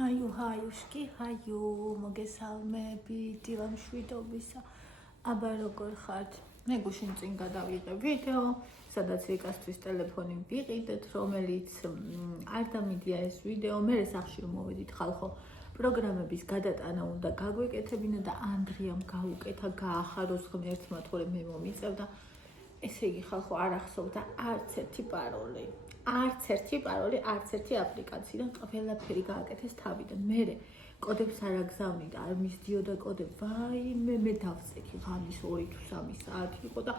ჰაიუშკი, მოგესალმებით, დილამშვიდობისა. აბა როგორ ხართ? მე გუშინ წინ გადავიღე ვიდეო, სადაც რიკასთვის ტელეფონი ვიყიდეთ, რომელიც არ დამიდია ეს ვიდეო, მე სახში მოვედით ხალხო. პროგრამების გადატანა უნდა გაგვეკეთებინა და ანდრიამ გაუკეთა, გაახაროს ღმერთმა, თორე მე მომიწევდა. ესე იგი ხალხო არ ახსოვდა არც ერთი პაროლი. არც ერთი აპლიკაციიდან ყველაფერი გააკეთეს თავიდან. მე კოდებს არ აგზავნი და არ მისდიოდა კოდები. ვაიმე მე დავწექი ღამის 2 თუ 3 საათი იყო და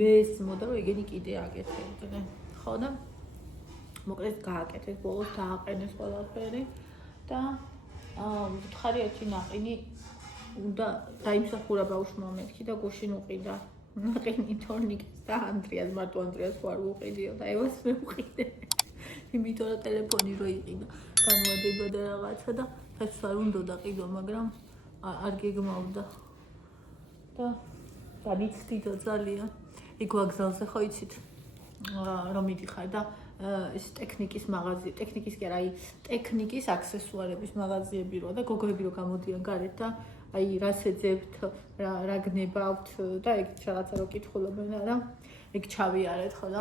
მესმოდა რომ ეგენი კიდე აკეთებდნენ. ხო და მოკლედ გააკეთეს, ბოლოს დააყენეს ყველაფერი და ვითხარი ერთი ნაყინი უნდა დაიმსახურა ბავშვმა მეთქი და გუშინ უყიდა. ნაყინი თორნიკეს და ანდრიას, მარტო ანდრიას ხო არ უყიდიო და ევას მე უყიდე. იმიტომ რომ ტელეფონი რო იყიდა, განვადება და რაღაცა და თაც არ უნდა ყიდო, მაგრამ არ გეგმავდა. და განიცდიდა ძალიან. იქ ვაგზალზე ხო იცით, რომ მიდიხარ და ეს ტექნიკის მაღაზია, ტექნიკის კი არა, ტექნიკის აქსესუარების მაღაზიები როა და გოგოები რო გამოდიან გარეთ და აი რას ეძებთ, რა გნებავთ და ეგ რაღაცა რო კითხულობენ არა, ეგ ჩავიარეთ ხო და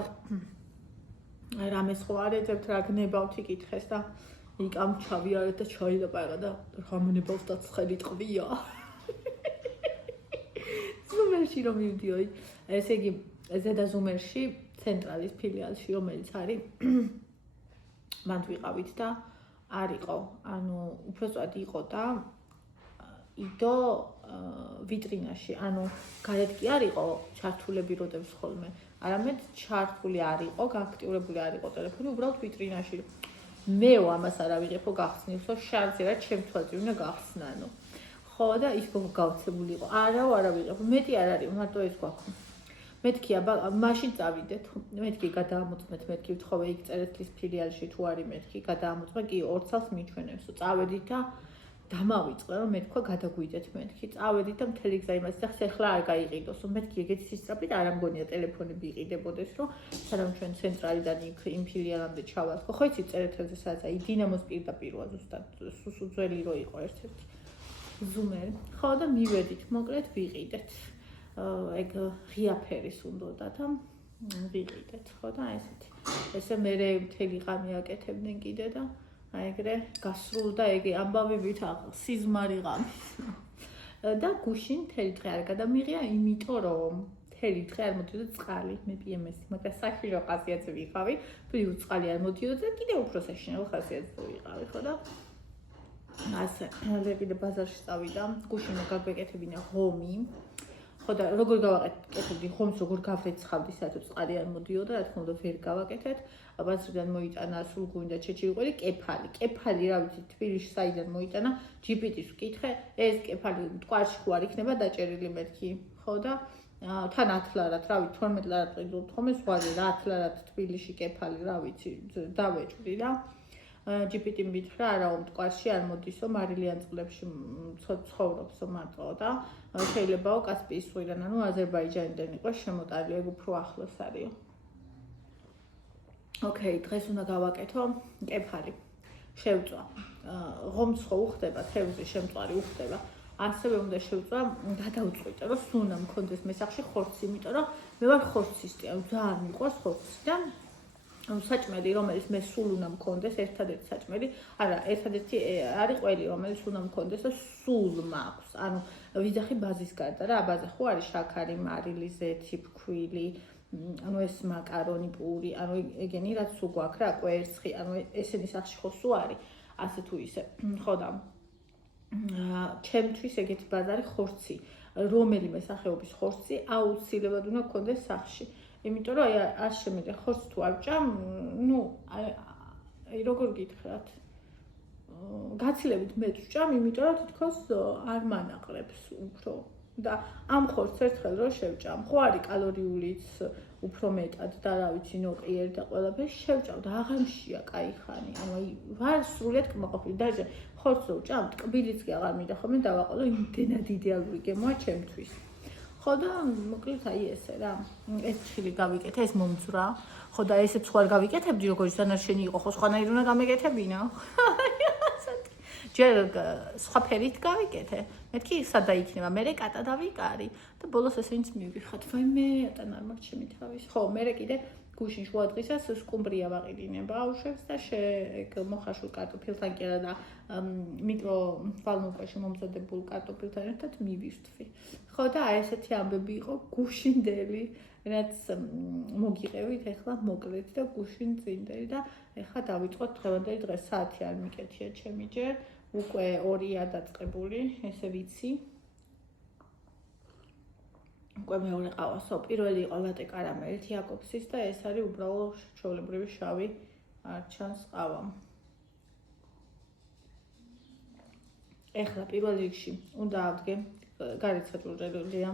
რამეს ხო არ ეძებთ, რა გნებავთ იკითხეს და იქ ამ ჩავიარეთ და ჩაილაპარაკა და რა მნებავს და ცხელი ტყვია. ზუმერში რომ მივდიოი, ესე იგი ზედა ზუმერში ცენტრალის ფილიალში რომელიც არის მანდ ვიყავით და არ იყო, ანუ უბრალოდ იყო და იდო ვიტრინაში, ანუ გარეთ კი არ იყო ჩართულები როდებს ხოლმე, არამედ ჩართული არ იყო, გააქტიურებული არ იყო ტელეფონი, უბრალოდ ვიტრინაში. მეო ამას არ ავიღებო გახსნილს, რომ შარზე რა ჩემ თვალზე უნდა გახსნანო. ხო და ის გავცებული იყო. არაო არ ავიღებო, მეტი არ არის, მარტო ეს გვაქვს. მეთქი აბა მაშინ წავიდეთ. მეთქი გადაამოწმეთ, მეთქი ვთხოვე იქ წერეთლის ფილიალში თუ არის მეთქი, გადაამოწმე, კი 2 წელს მიჩვენებს. წავედით და დამავიწყე რომ მეთქვა გადაგვიდეთ მეთქი. წავედით და მთელი გზა იმას და ხეხლა არ გაიყიდოს. მეთქი ეგეთი სისწრაფით არ ამგონია ტელეფონები იყიდებოდეს, რომ სანამ ჩვენ ცენტრალიდან იქ იმ ფილიალამდე ჩავალთ. ხო იცი წერეთელზე სადაც აი დინამოს პირდაპიროა ზუსტად სუსუძველი რო იყო ერთ-ერთი ზუმერი. ხო და მივედით, მოკლედ ვიყიდეთ. ეგ ღია ფერის უნდა და ვიყიდეთ, ხო და ესეთი. ესე მე მთელი ღამე აკეთებდნენ კიდე და აი ეგრე გასრულდა ეგ ამბავებით სიზმარი ღამის. და გუშინ მთელი დღე არ გადამიღია, იმიტომ რომ მთელი დღე არ მოდიოდა წყალი, მე PMS-ი, მაგრამ საშირო ხასიათზე ვიყავი, პლუს წყალი არ მოდიოდა და კიდევ უფრო საშირო ხასიათზე ვიყავი, ხო და ასე ლეპიდე ბაზარში წავიდა, გუშინ გაგვეკეთებინა ღომი. ხო და როგორ გავაკეთებდი ხომს, როგორ გავრეცხავდი, სადაც წყალი არ მოდიოდა, რა თქმა უნდა ვერ გავაკეთეთ. ბაზრიდან მოიტანა სულ გვინდა ჩეჩილყველი კეფალი, რა ვიცი, თბილისში საიდან მოიტანა, GPT-ს ვკითხე, ეს კეფალი მტკვარში ხო არ იქნება დაჭერილი მეთქი, ხო და თან 10 ლარად, რა ვიცი, 12 ლარად ყიდულობთ ხოლმე, ზღვარი რა 10 ლარად თბილისში კეფალი, რა ვიცი, დავეჭვდი და GPT-მ ვითხრა, არა, მტკვარში არ მოდისო, მარილიან წყლებში ცხოვრობსო მარტო და შეიძლებაო კასპიის ზღვიდან, ანუ აზერბაიჯანიდან იყოს შემოტანილი, ეგ უფრო ახლოს არისო. ოკეი, დღეს უნდა გავაკეთო კეფალი. შევწვა. ღომს ხო უხდება, თევზი შემწვარი უხდება. ასევე უნდა შევწვა, გადავწყვიტე, რომ სულ უნდა მქონდეს მესახში ხორცი, იმიტომ რომ მე ვარ ხორცისტი, ანუ ძალიან მიყვარს ხორცი და საჭმელი, რომელიც მე სულ უნდა მქონდეს, ერთადერთი საჭმელი, არა, ერთადერთი არის ყველი, რომელიც უნდა მქონდეს და სულ მაქვს. ანუ ვიძახი ბაზის გარდა რა, ბაზა ხო არის შაქარი, მარილი, ზეთი, ფქვილი, ანუ ეს მაკარონი, პური, ანუ ეგენი რაც სულ გვაქვს რა, კვერცხი, ანუ ესენი სახში ხო სულ არის, ასე თუ ისე. ხო და ჩემთვის ეგეთი ბაზარი ხორცი, რომელიმე სახეობის ხორცი აუცილებლად უნდა მქონდეს სახში. იმიტომ რომ არ შემიძლია ხორცს თუ არ ვჭამ, ნუ აი როგორ გითხრათ, გაცილებით მეტ ვჭამ, იმიტომ რომ თითქოს არ მანაყრებს უფრო და ამ ხორცს ერთხელ რო შევჭამ, ხო არის კალორიულიც უფრო მეტად და რა ვიცი, ნოყიერი და ყველაფერი შევჭამ და აღარ მშია კაი ხანი. ანუ აი ვარ სრულიად კმაყოფილი. დაჟე ხორცს რო ვჭამ, ტკბილიც კი აღარ მინდა ხოლმე დავაყოლო, იმდენად იდეალური გემოა ჩემთვის. ხო და მოკლედ აი ესე რა. ეს ხილი გავიკეთე, ეს მომძვრა. ხო და ესეც ხო არ გავიკეთებდი, როგორც დანარჩენი იყო, ხო სხვანაირ უნდა გამეკეთებინა. ჯერ სხვა ფერით გავიკეთე. მეთქი სადა იქნება, მე კატა დავიკარი და ბოლოს ეს ვინც მივიხათ. ვაიმე, ატან არ მაქვს ჩემი თავის. ხო, მე კიდე გუშინ შუა დღისას სკუმბრია ვაყიდინე ბავშვებს და მოხარშულ კარტოფილთან კი არა და მიკროფალნუკაში მომზადებულ კარტოფილთან ერთად მივირთვი. ხო და აი ესეთი ამბები იყო გუშინდელი, რაც მოგიყევით ახლა მოკლედ და გუშინწინდელი და ახლა დავიწყოთ დღევანდელი დღე საათი არ მიკეთია ჩემი ჯერ, უკვე 2-ია დაწყებული, ესე ვიცი. უკვე მეორე ყავასო, პირველი იყო ლატე კარამელით იაკობსის და ეს არის უბრალოდ ჩვეულებრივი შავი არჩანს ყავა. ეხლა პირველ რიგში უნდა ავდგე, გარიცხაჭურელია,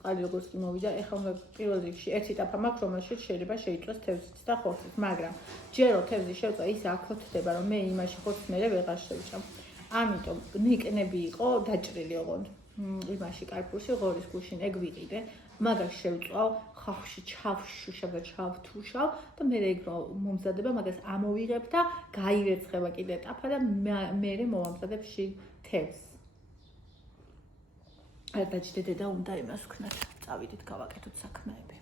წყალი როგორც კი მოვიდა, ეხლა უნდა პირველ რიგში ერთი ტაფა მაქვს, რომელშიც შეიძლება შეიწვეს თევზით და ხორცით, მაგრამ ჯერო თევზი შევწვა, ის აკოთდება, რომ მე იმაში ხორცს მე ვეღარ შევჭამ. ამიტომ ნიკნები იყო დაჭრილი ოღონდ. იმაში კარპურში ღორის გუშინ ეგ ვიყიდე, მაგას შევწვალ, ხავში ჩავშუშავ და ჩავთუშავ და მე ეგ მომზადება, მაგას ამოვიღებ და გაივერცხება კიდე ტაფა და მე მოვამზადებ შიგ თევზს. დაჭდე და უნდა იმას ვქნათ, წავიდეთ გავაკეთოთ საქმეები.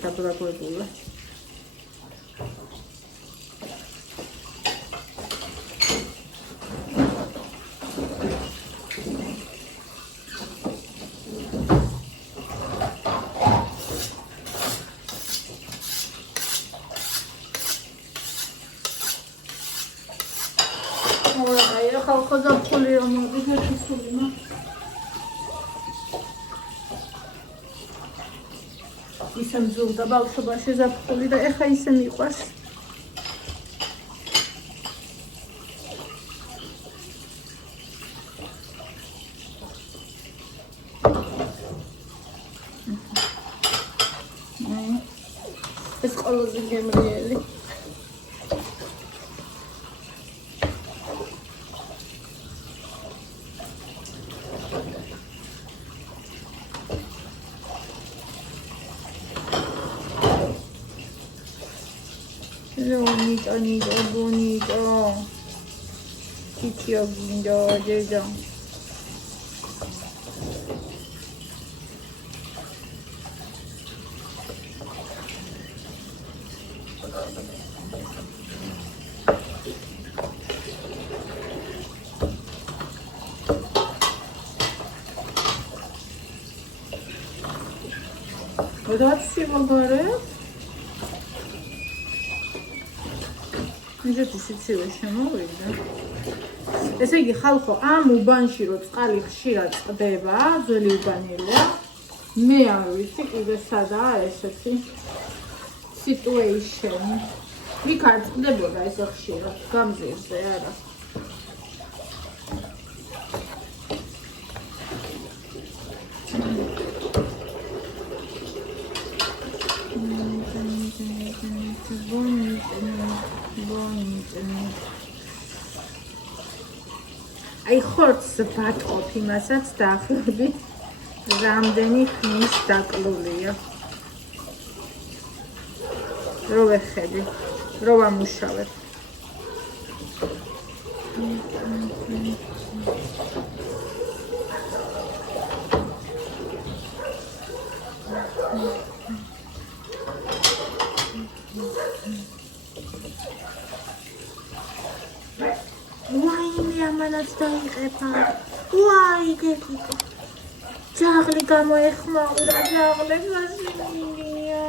დაბრაგებულა. ხალხო ზაფხული რომ მოდით ისულმა. ისე მძულდა ბავშვობაში ზაფხული და ეხა ისე მიყვარს. ეს ყველაზე გემრიელი. bonito. Ciccio ginjo, jejo. Grazie magari. Მიზეთი სიცივე შემოვიდა. ესე იგი ხალხო ამ უბანში რო წყალი ხშირად წყდება, ძველი უბანია. მე არ ვიცი კიდე სადაა ესეთი situation. იქ არ წყდებოდა ესე ხშირად, გამზირზე არა. აი ხორცს ვატყობ იმასაც დაახლოებით რამდენი ხნის დაკლულია. რო ვეხედი, რო ვამუშავებ. Why me amanat დაიყება? Why გეკითხა? ძაღლი გამოეხმაურა ძაღლებს ასიმილია.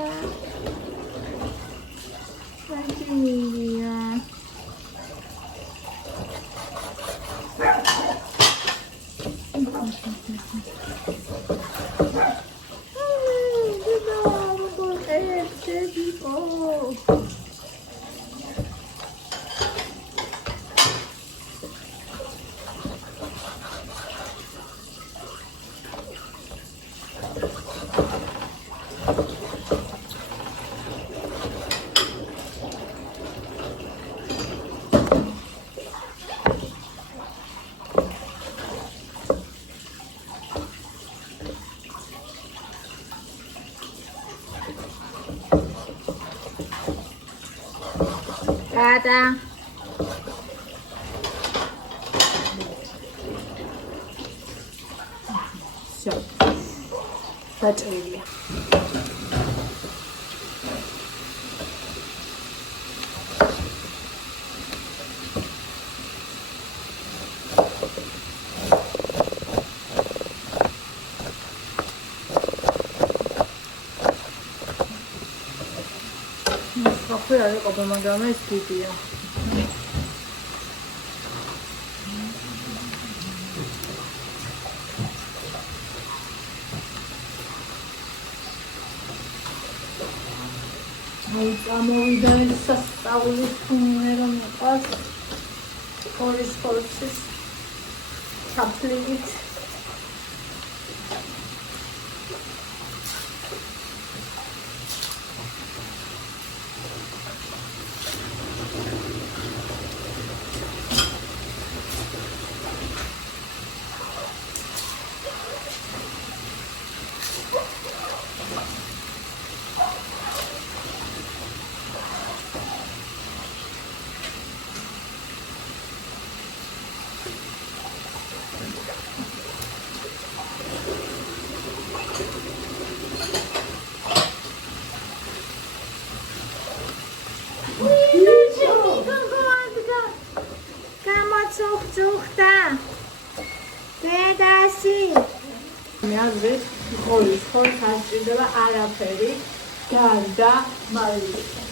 Ada. Все. Заჭრილია. ახლა არის ყოფილი, მაგრამ ეს დიდია. აი წამოვიდა ეს სასწაულის თუნე რომ იყოს ხორის ხორცის ჩაფლით. აზრით ხორის ხორცს არ ჭირდება არაფერი გარდა მარილისა.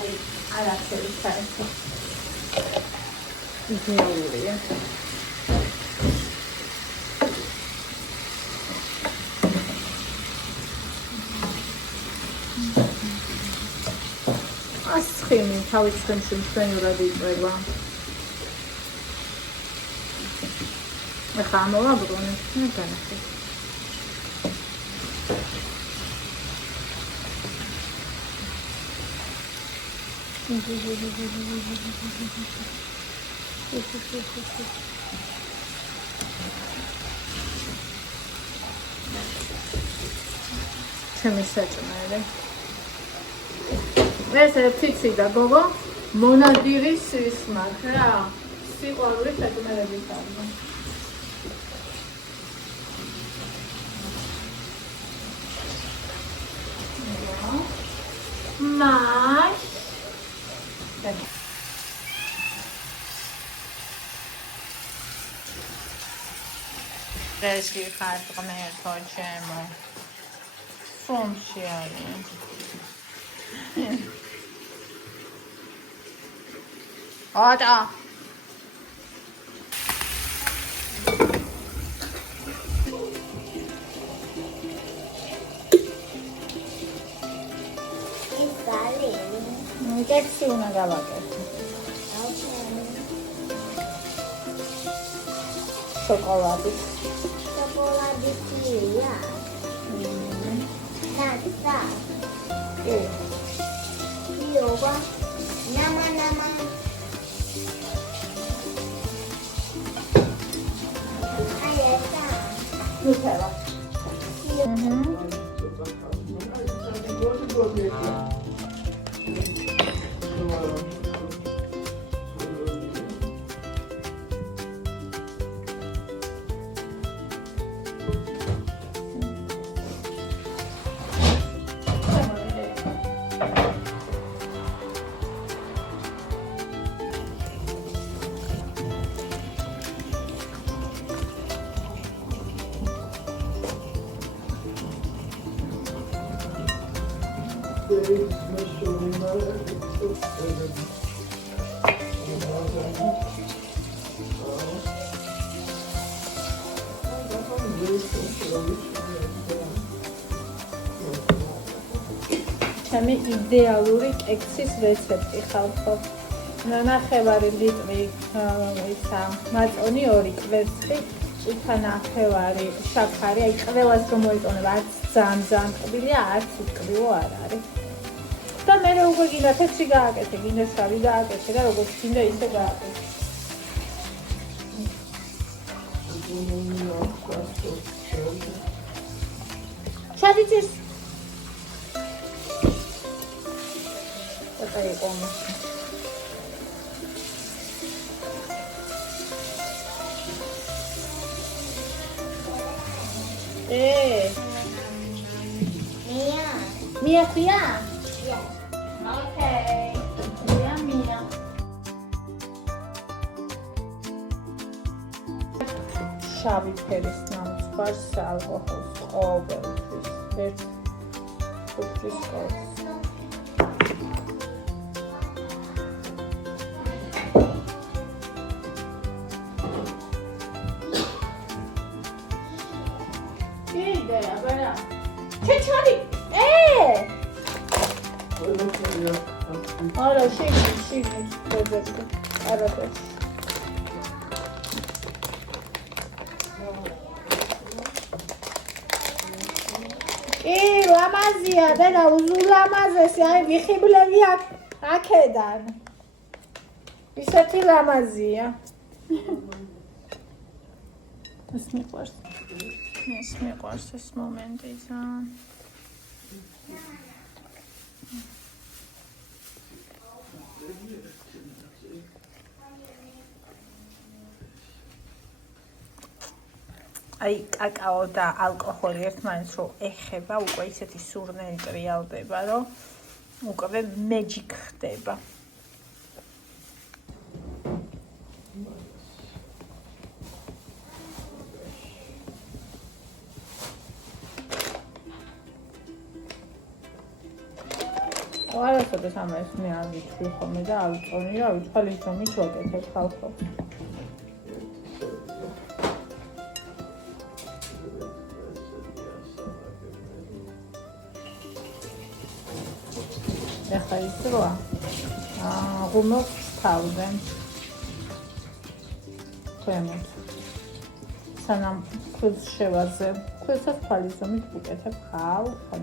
აი არაფერი საერთოდ იდეალურია. ასხიმი თავის ცხენში მშვენივრად იწვება. ახლა მოვაბრუნე, განახე. ჩემი საჭმელი. ეს ერთი ციდა გოგო მონადირის სისმართ რა. სიყვარული საჭმელების არის. Mas ეს კი ხარდღმე თოჩემო სომში არის ოდა კეცი უნდა გავაკეთო. შოკოლადი. შოკოლადი თია. და. იობა. ნამა. აი ესა. ნუტელა. ჩემი იდეალური კექსის რეცეპტი ხალხო. ნახევარი ლიტრი ისა მაწონი 2 კვერცხი, უთან ნახევარი შაქარი, აი ყველას რომ მოიწონება, არც ძალიან ტკბილია, არც უტკბილო არ არის. და მე როგორ გინდა თეთრი გააკეთე, გინდა შავი გააკეთე და როგორც გინდა ისე გააკეთე. შადიძის და იყო Mia Tia? Yes. Okay. Mia. შავი ფერის ნამწვარს ალკოჰოლს ყოველთვის ერთ სუფრის ყავს. იდეა, ბარა. ჩეჩარი. არა, შიგნით ბეძებდი. არაფერს. ლამაზია და უზულამაზესი, აი ვიხიბლები აქედან. ისეთი ლამაზია. ეს მიყვარს ეს მომენტი ძალიან. აი კაკაო და ალკოჰოლი ერთმანეთს რო ეხება, უკვე ისეთი სურნელი ტრიალდება, რომ უკვე მეჯიკ ხდება. არასოდეს ამას მე არ ვიცი ხოლმე და არ ვწონი რა ვიცი ხალის რომით ვაკეთებ ხალხო. ეხლა ის როა ღუმელს თავზე ქვემოთ სანამ ქვილს შევაზე ქვილსაც ხალის რომით ვუკეთებ ხალხო.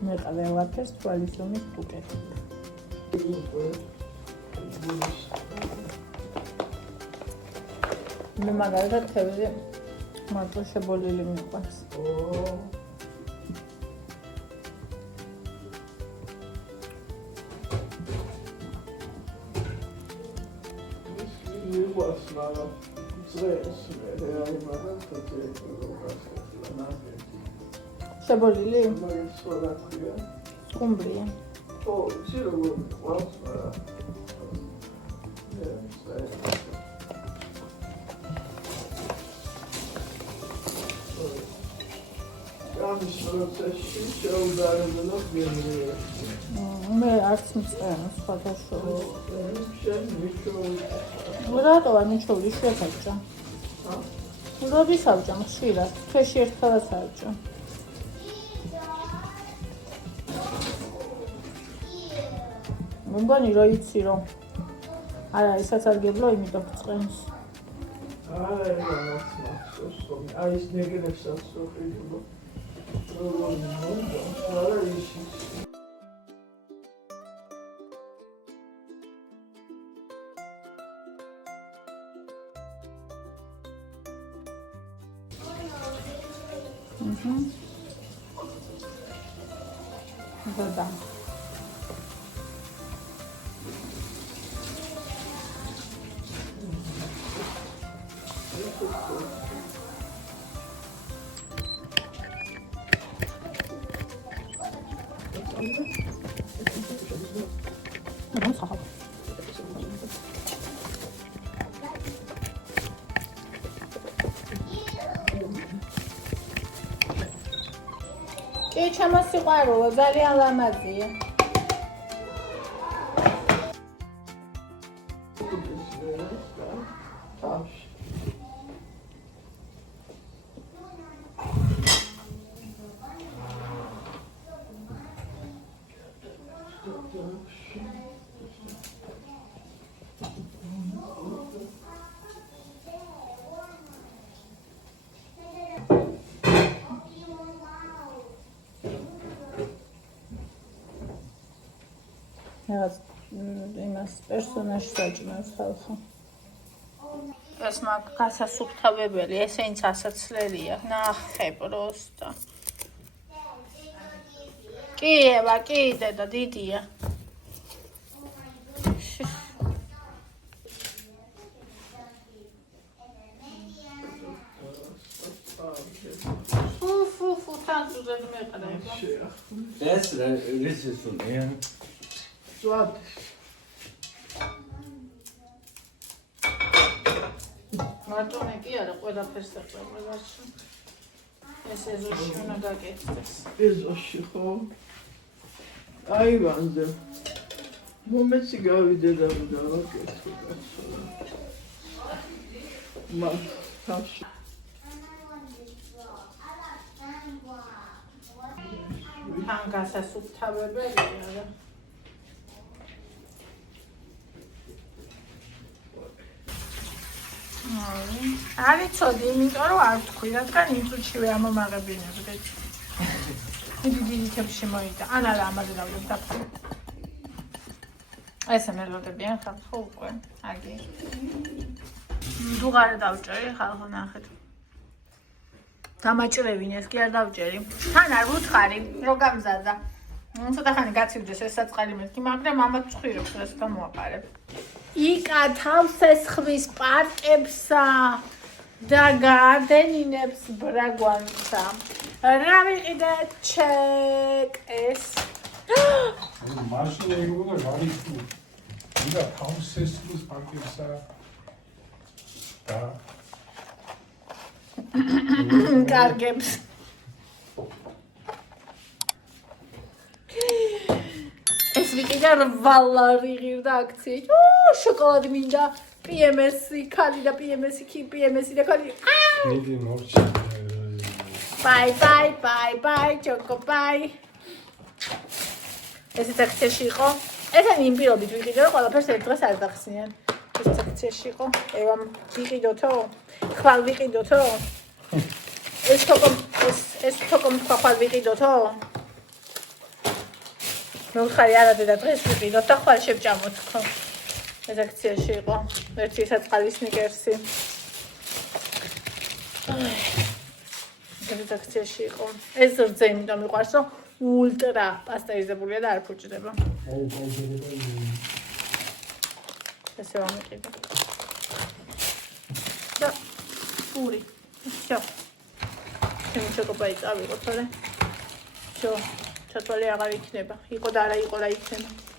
მე ყველაფერს თვალის რომით ვუკეთებ. მე მაგალითად თევზი მარტო შებოლილი მიყვარს. შებოლილი? სკუმბრია. მე არც მწერა სხვათა შორის. რატო არ მიჩვევი შეფაჭა? როდის ავჭამ ხშირად? თვეში ერთხელაც ავჭამ. მგონი რომ იცი რომ არ არის სასარგებლო, იმიტომ გწყენს. აი ეს ნეგრებსაც რო ხიდო. როგორ მოვა? არა ისი. Да. კი, ჩემო სიყვარულო, ძალიან ლამაზია. რაღაც იმას პერსონაჟს აჭმევს ხალხო. ეს მაგ გასასუფთავებელი, ესეც ასაცლელია, ნახე პროსტა. კი, ება, კი, დედა, დიდია. ფუ, თანზუზად მეყრება. ეს რისისუნია? Swat. მარტონე კი არა, ყველაფერს ეყრება. ეს ეზოში უნდა გაკეთდეს. ეზოში ხო? აივანზე. მომეცი გავიდე და გავაკეთე კაცო. მას თავში. თან გასასუფთავებელია რა. არ იცოდი, იმიტომ რომ არ ვთქვი, რადგან იმ წუთშივე ამომაღებინებდეთ. დიდი თემში მოიდა. ან არა, ამაზე დავდებ დაფრო. ესე მელოდებიან ხალხო უკვე. აგი. დუღარი დავჭერი ხალხო ნახეთ. დამაჭრევინ ეს კი არ დავჭერი. თან არ ვუთხარი, რო გამზადა. ცოტა ხანი გაცივდეს ეს საწყალი მეთქი, მაგრამ ამათ წხვირებს ეს გამოაყარებ. იკა თავს ესხვის პარკებსა და გარდენინებს ბრაგვანსა. რა ვიყიდე ჩეკ-ეს. მაშინ ეგრევა გარიფუ. იკა თავს ესხვის პარკებსა და კარგებს. ეს ვიყიდა 8 ლარი ღირდა აქციით. შოკოლადი მინდა, PMS-ი, ქალი და PMS-ი, PMS-ი და ქალი. მიდი მორჩი. Bye, ჩოკო, bye. ესეც აქციაში იყო. ესენი იმ პირობით ვიყიდე, რომ ყველაფერს ერთ დღეს არ დახსნიან. ეს აქციაში იყო. ევამ ვიყიდოთო? ხვალ ვიყიდოთო? ეს თოკომ ხვალ ვიყიდოთო? მოხარი არა და დღეს ვიყიდოთ და ხვალ შევჭამოთ ხო? ეს აქციაში იყო. ერთი საწყალი სნიკერსი. ეს აქციაში იყო. ეს რძე იმიტომ მიყვარს, რომ ულტრა პასტერიზებულია და არ ფუჭდება. ესე ვამიყიდე. და პური. всё. ჩემი შოკოლადი წავიღო თორე. всё. ჩათვალე აღარ იქნება. იყო და არა იყო რა იქნება.